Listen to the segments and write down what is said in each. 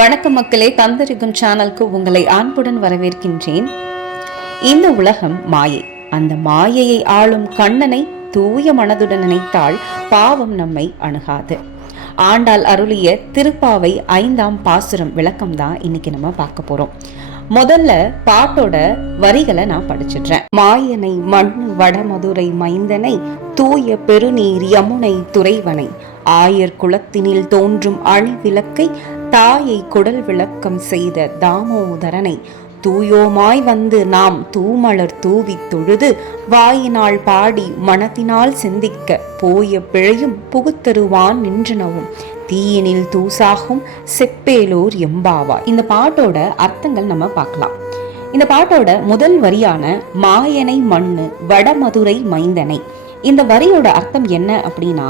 வணக்கம் மக்களே, தந்தரிக்கும் சேனலுக்கு உங்களை அன்புடன் வரவேற்கின்றேன். இந்த உலகம் மாயை. அந்த மாயையை ஆளும் கண்ணனை தூய மனதுடன் நினைத்தால் பாவம் நம்மை அணுகாது. ஆண்டாள் அருளிய திருப்பாவை 5ஆம் பாசுரம் விளக்கம் தான் இன்னைக்கு நம்ம பார்க்க போறோம். முதல்ல பாட்டோட வரிகளை நான் படிச்சிடுறேன். மாயனை மண்ணு வடமதுரை மைந்தனை தூய பெருநீர் யமுனை துறைவனை ஆயர் குலத்தினில் தோன்றும் அணி விளக்கை தாயை குடல் விளக்கம் செய்த தாமோதரனை தூயோமாய் வந்து நாம் தூமலர் தூவி தொழுது வாயினால் பாடி மனத்தினால் சிந்திக்க போய பிழையும் புகுத்தருவான் நின்றனவும் தீயினில் தூசாகும் செப்பேலோர் எம்பாவா. இந்த பாட்டோட அர்த்தங்கள் நம்ம பார்க்கலாம். இந்த பாட்டோட முதல் வரியான மாயனை மண்ணு வடமதுரை மைந்தனை, இந்த வரியோட அர்த்தம் என்ன அப்படின்னா,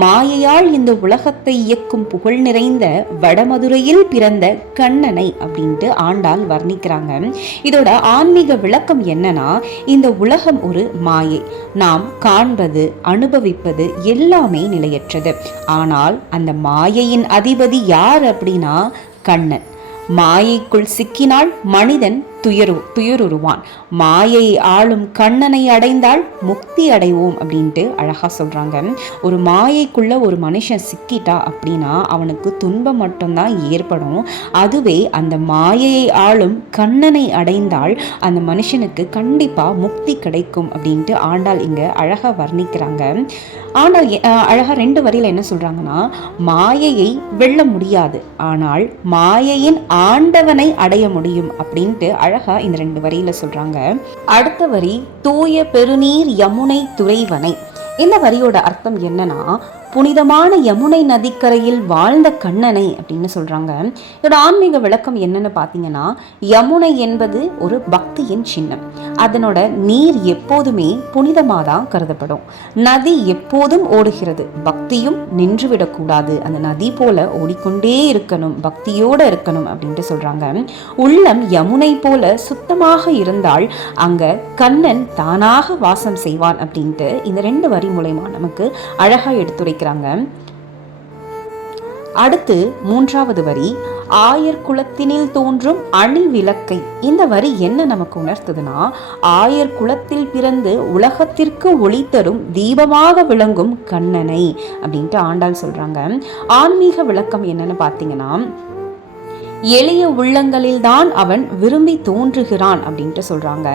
மாயையால் இந்த உலகத்தை இயக்கும் புகழ் நிறைந்த வடமதுரையில் பிறந்த கண்ணனை அப்படின்ட்டு ஆண்டாள் வர்ணிக்கிறாங்க. இதோட ஆன்மீக விளக்கம் என்னன்னா, இந்த உலகம் ஒரு மாயை. நாம் காண்பது அனுபவிப்பது எல்லாமே நிலையற்றது. ஆனால் அந்த மாயையின் அதிபதி யார் அப்படின்னா கண்ணன். மாயைக்குள் சிக்கினால் மனிதன் துயருவான். மாயை ஆளும் கண்ணனை அடைந்தால் முக்தி அடைவோம் அப்படின்ட்டு அழகா சொல்றாங்க. ஒரு மாயைக்குள்ள ஒரு மனுஷன் சிக்கிட்டா அப்படின்னா அவனுக்கு துன்பம் மட்டும்தான் ஏற்படும். அதுவே அந்த மாயையை ஆளும் கண்ணனை அடைந்தால் அந்த மனுஷனுக்கு கண்டிப்பா முக்தி கிடைக்கும் அப்படின்ட்டு ஆண்டாள் இங்க அழகா வர்ணிக்கிறாங்க. ஆண்டாள் அழகா 2 வரியில என்ன சொல்றாங்கன்னா, மாயையை வெல்ல முடியாது, ஆனால் மாயையின் ஆண்டவனை அடைய முடியும் அப்படின்ட்டு அழகா இந்த 2 வரியில சொல்றாங்க. அடுத்த வரி தூய பெருநீர் யமுனை துறைவனை. இந்த வரியோட அர்த்தம் என்னன்னா, புனிதமான யமுனை நதிக்கரையில் வாழ்ந்த கண்ணனை அப்படின்னு சொல்றாங்க. இதோட ஆன்மீக விளக்கம் என்னன்னு பார்த்தீங்கன்னா, யமுனை என்பது ஒரு பக்தியின் சின்னம். அதனோட நீர் எப்போதுமே புனிதமாதான் கருதப்படும். நதி எப்போதும் ஓடுகிறது, பக்தியும் நின்றுவிடக்கூடாது. அந்த நதி போல ஓடிக்கொண்டே இருக்கணும், பக்தியோட இருக்கணும் அப்படின்ட்டு சொல்றாங்க. உள்ளம் யமுனை போல சுத்தமாக இருந்தால் அங்க கண்ணன் தானாக வாசம் செய்வான் அப்படின்ட்டு இந்த 2 வரி மூலமா நமக்கு அழகா எடுத்துரைக்க. அடுத்து 3வது வரி ஆயர் குலத்தினில் தோன்றும் அணி விளக்கை. இந்த வரி என்ன நமக்கு உணர்த்துதுன்னா, ஆயர் குலத்தில் பிறந்து உலகத்திற்கு ஒளி தரும் தீபமாக விளங்கும் கண்ணனை அப்படின்ட்டு ஆண்டாள் சொல்றாங்க. ஆன்மீக விளக்கம் என்னன்னு பார்த்தீங்கன்னா, எளிய உள்ளங்களில் தான் அவன் விரும்பி தோன்றுகிறான் அப்படின்ட்டு சொல்றாங்க.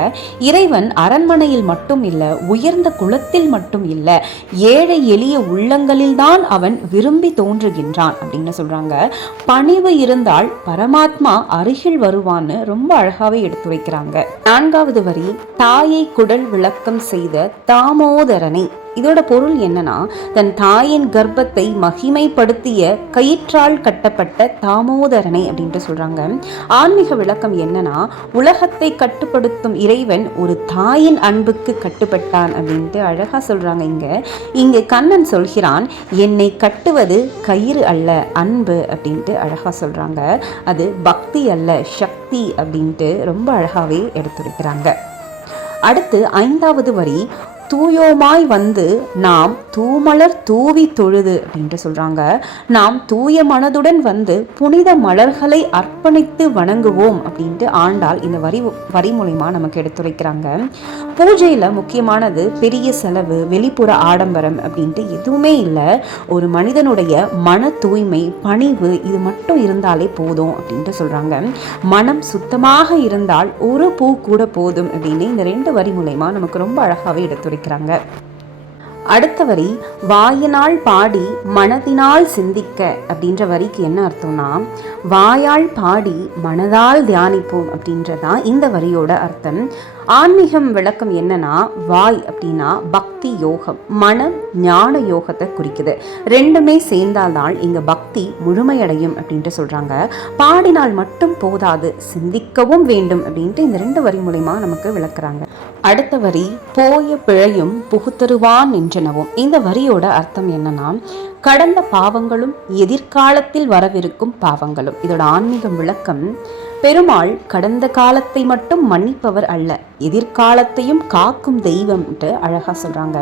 இறைவன் அரண்மனையில் மட்டும் இல்ல, உயர்ந்த குலத்தில் மட்டும் இல்ல, ஏழை எளிய உள்ளங்களில் தான் அவன் விரும்பி தோன்றுகின்றான் அப்படின்னு சொல்றாங்க. பணிவு இருந்தால் பரமாத்மா அருகில் வருவான்னு ரொம்ப அழகாவே எடுத்து வைக்கிறாங்க. 4வது வரி தாயை குடல் விளக்கம் செய்த தாமோதரனை. இதோட பொருள் என்னன்னா, தன் தாயின் கர்ப்பத்தை மகிமைப்படுத்திய கயிற்றால் கட்டப்பட்ட தாமோதரனை அப்படின்ட்டு சொல்றாங்க. ஆன்மீக விளக்கம் என்னன்னா, உலகத்தை கட்டுப்படுத்தும் இறைவன் ஒரு தாயின் அன்புக்கு கட்டுப்பட்டான் அப்படின்ட்டு அழகா சொல்றாங்க. இங்க கண்ணன் சொல்கிறான், என்னை கட்டுவது கயிறு அல்ல, அன்பு அப்படின்ட்டு அழகா சொல்றாங்க. அது பக்தி அல்ல, சக்தி அப்படின்ட்டு ரொம்ப அழகாவே எடுத்துரைக்கிறாங்க. அடுத்து 5வது வரி தூயோமாய் வந்து நாம் தூமலர் தூவி தொழுது அப்படின்ட்டு சொல்றாங்க. நாம் தூய மனதுடன் வந்து புனித மலர்களை அர்ப்பணித்து வணங்குவோம் அப்படின்ட்டு ஆண்டாள் இந்த வரி மூலமா நமக்கு எடுத்துரைக்கிறாங்க. பூஜையில முக்கியமானது பெரிய செலவு, வெளிப்புற ஆடம்பரம் அப்படின்ட்டு எதுவுமே இல்லை. ஒரு மனிதனுடைய மன தூய்மை, பணிவு, இது மட்டும் இருந்தாலே போதும் அப்படின்ட்டு சொல்றாங்க. மனம் சுத்தமாக இருந்தால் ஒரு பூ கூட போதும் அப்படின்னு இந்த 2 வரி மூலமா நமக்கு ரொம்ப அழகாவே எடுத்துரைக்கிறாங்க. அடுத்த வரி வாயினால் பாடி மனதினால் சிந்திக்க அப்படின்ற வரிக்கு என்ன அர்த்தம்னா, வாயால் பாடி மனதால் தியானிப்போம் அப்படின்றதான் இந்த வரியோட அர்த்தம். ஆன்மீகம் விளக்கம் என்னன்னா, வாய் அப்படின்னா பக்தி யோகம், மனம் ஞான யோகத்தை குறிக்குது. 2மே சேர்ந்தால்தான் இங்க பக்தி முழுமையடையும் அப்படின்ட்டு சொல்றாங்க. பாடினால் மட்டும் போதாது, சிந்திக்கவும் வேண்டும் அப்படின்ட்டு இந்த 2 வரி மூலமா நமக்கு விளக்குறாங்க. அடுத்த வரி போய பிழையும் புகுத்தருவான் நின்றனவும். இந்த வரியோட அர்த்தம் என்னன்னா, கடந்த பாவங்களும் எதிர்காலத்தில் வரவிருக்கும் பாவங்களும். இதோட ஆன்மீக விளக்கம், பெருமாள் கடந்த காலத்தை மட்டும் மன்னிப்பவர் அல்ல, எதிர்காலத்தையும் காக்கும் தெய்வம்ட்டு அழகா சொல்றாங்க.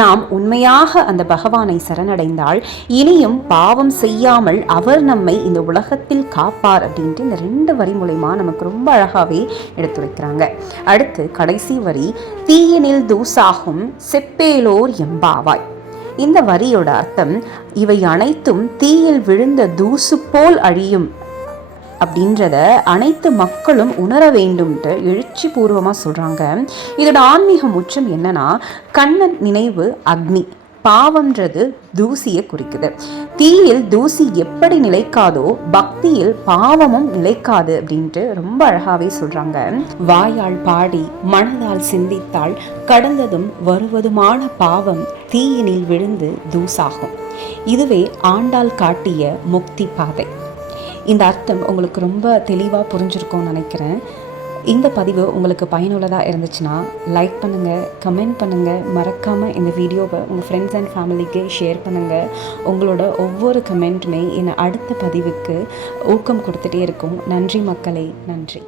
நாம் உண்மையாக அந்த பகவானை சரணடைந்தால் இனியும் பாவம் செய்யாமல் அவர் நம்மை இந்த உலகத்தில் காப்பார் அப்படின்ட்டு இந்த 2 வரி மூலமா நமக்கு ரொம்ப அழகாவே எடுத்துரைக்கிறாங்க. அடுத்து கடைசி வரி, தீயினில் தூசாகும் செப்பேலோர் எம்பாவாய். இந்த வரியோட அர்த்தம், இவை அனைத்தும் தீயில் விழுந்த தூசு போல் அழியும் அப்படின்றத அனைத்து மக்களும் உணர வேண்டும்ட்டு எழுச்சி பூர்வமாக சொல்கிறாங்க. இதோட ஆன்மீக முற்றம் என்னன்னா, கண்ணன் நினைவு அக்னி, பாவம்ன்றது தூசியை குறிக்குது. தீயில் தூசி எப்படி நிலைக்காதோ பக்தியில் பாவமும் நிலைக்காது அப்படின்ட்டு ரொம்ப அழகாவே சொல்றாங்க. வாயால் பாடி மனதால் சிந்தித்தால் கடந்ததும் வருவதுமான பாவம் தீயினில் விழுந்து தூசாகும். இதுவே ஆண்டாள் காட்டிய முக்தி பாதை. இந்த அர்த்தம் உங்களுக்கு ரொம்ப தெளிவாக புரிஞ்சிருக்கும்னு நினைக்கிறேன். இந்த பதிவு உங்களுக்கு பயனுள்ளதாக இருந்துச்சுன்னா லைக் பண்ணுங்கள், கமெண்ட் பண்ணுங்கள், மறக்காமல் இந்த வீடியோவை உங்கள் ஃப்ரெண்ட்ஸ் அண்ட் ஃபேமிலிக்கு ஷேர் பண்ணுங்கள். உங்களோட ஒவ்வொரு கமெண்ட்டுமே என்னை அடுத்த பதிவுக்கு ஊக்கம் கொடுத்துட்டே இருக்கும். நன்றி மக்களே, நன்றி.